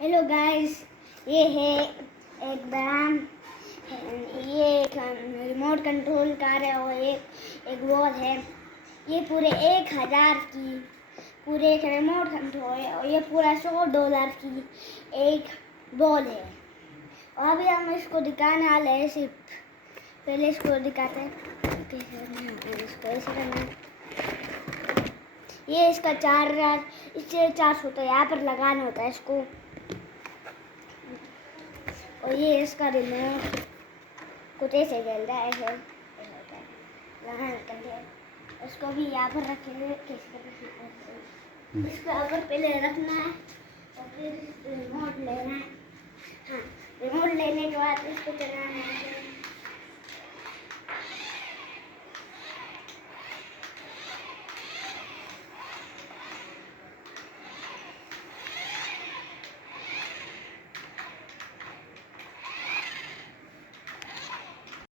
Hello guys, ये है एक ब्रांड, ये एक रिमोट कंट्रोल कार है और एक वॉल है। ये पूरे 1000 की पूरे एक रिमोट कंट्रोल है और ये पूरा $100 की एक बॉल है। और अभी हम इसको दिखाने वाले हैं। सिर्फ पहले इसको दिखाते हैं कैसे करना है। इसको ऐसे करना है। ये इसका चार्जर, इससे चार्ज होता है, यहाँ पर लगाना होता है इसको। और ये इसका रिमोट कुछ ऐसे जलता है, ऐसे होता है, यहाँ निकलते हैं। इसको भी यहाँ पर रखेंगे। इसको यहाँ पर पहले रखना है और फिर रिमोट लेना है। हाँ, रिमोट लेने के बाद इसको चलाना है।